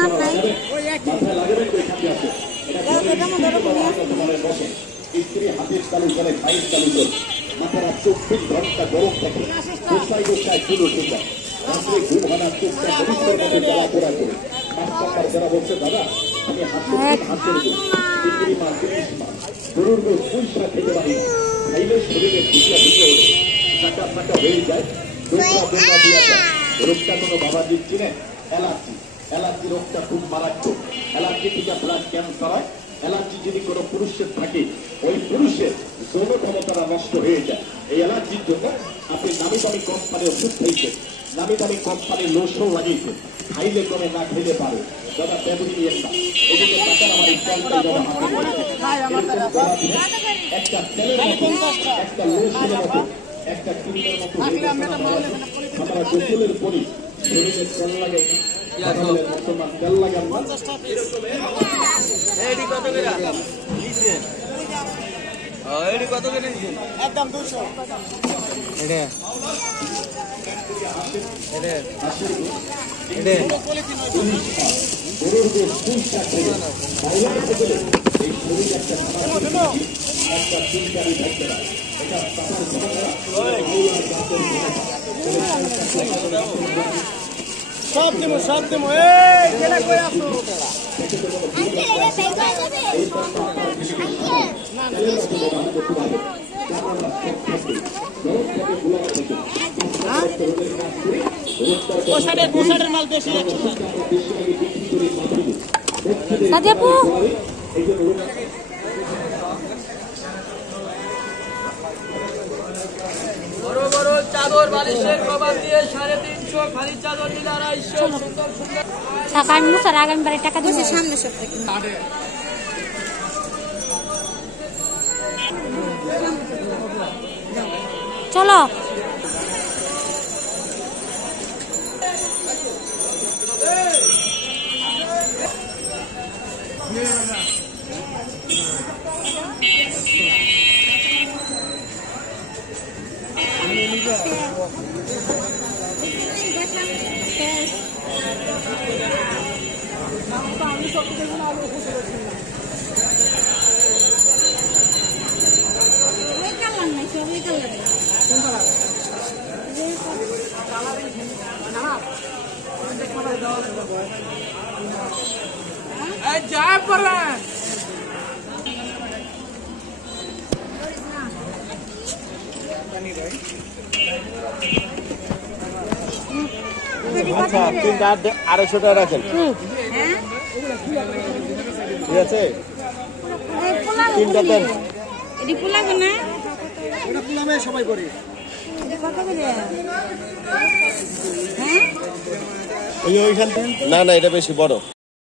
নাম নাই স্ত্রী হাতের চালু করে ফাইল চালু করে মাথার 24 ঘন্টা গরম থাকে গোসাই গোসায় চুলো ঠেকায় রাত্রে ঘুম হানা চোখটা পরিষ্কার মতো চলাফেরা করে মাস্টার যারা বলছে দাদা আমি হাতের স্ত্রী মা 30 মাস গরুর গোস পয়সা খেতে পারি না খাইলে শরীরে ভিজা ভিজে ওঠে চাকা ফাঁকা হয়ে যায় দোকা দিয়ে যায় রোগটা কোনো বাবা দিচ্ছি না অ্যালার্জি রোগটা খুব মারাত্মক অ্যালার্জি থেকে ব্লাড ক্যান্সার হয় অ্যালার্জি যদি কোনো পুরুষের থাকে ওই পুরুষের যৌন ক্ষমতাটা নষ্ট হয়ে যায় এই অ্যালার্জির জন্য আপনি নামি দামি কোম্পানির ওষুধ খাইছেন নামি দামি কোম্পানির লোশন লাগিয়েছেন খাইলে কমে না খেলে পারে দাদা তেমনি নিয়েন না এদিকে টাকার আমার একটা তেলের মতো একটা লোশনের মতো একটা ক্রিমের মতো আমরা গোসলের পরি শরীরে তেল লাগে বর্তমান তেল লাগে একদম 200 সব দেবো এই কেনা কই আসো পোশাকের মাল বেশি সাজাবো বড় বড় চাদর বালিশের কভার দিয়ে 350 খালি চাদর নিলে 250 সুন্দর সুন্দর টাকা মুসার আগামীবারে টাকা দিয়েছে সামনে সপ্তাহে চলো যা পড়া আচ্ছা 250 টাকা রাখেন ঠিক আছে 3টা দেন এটি পোলাবে না এটা পোলাবে সবাই করে এটা কত করে হ্যাঁ ওইখান না এটা বেশি বড়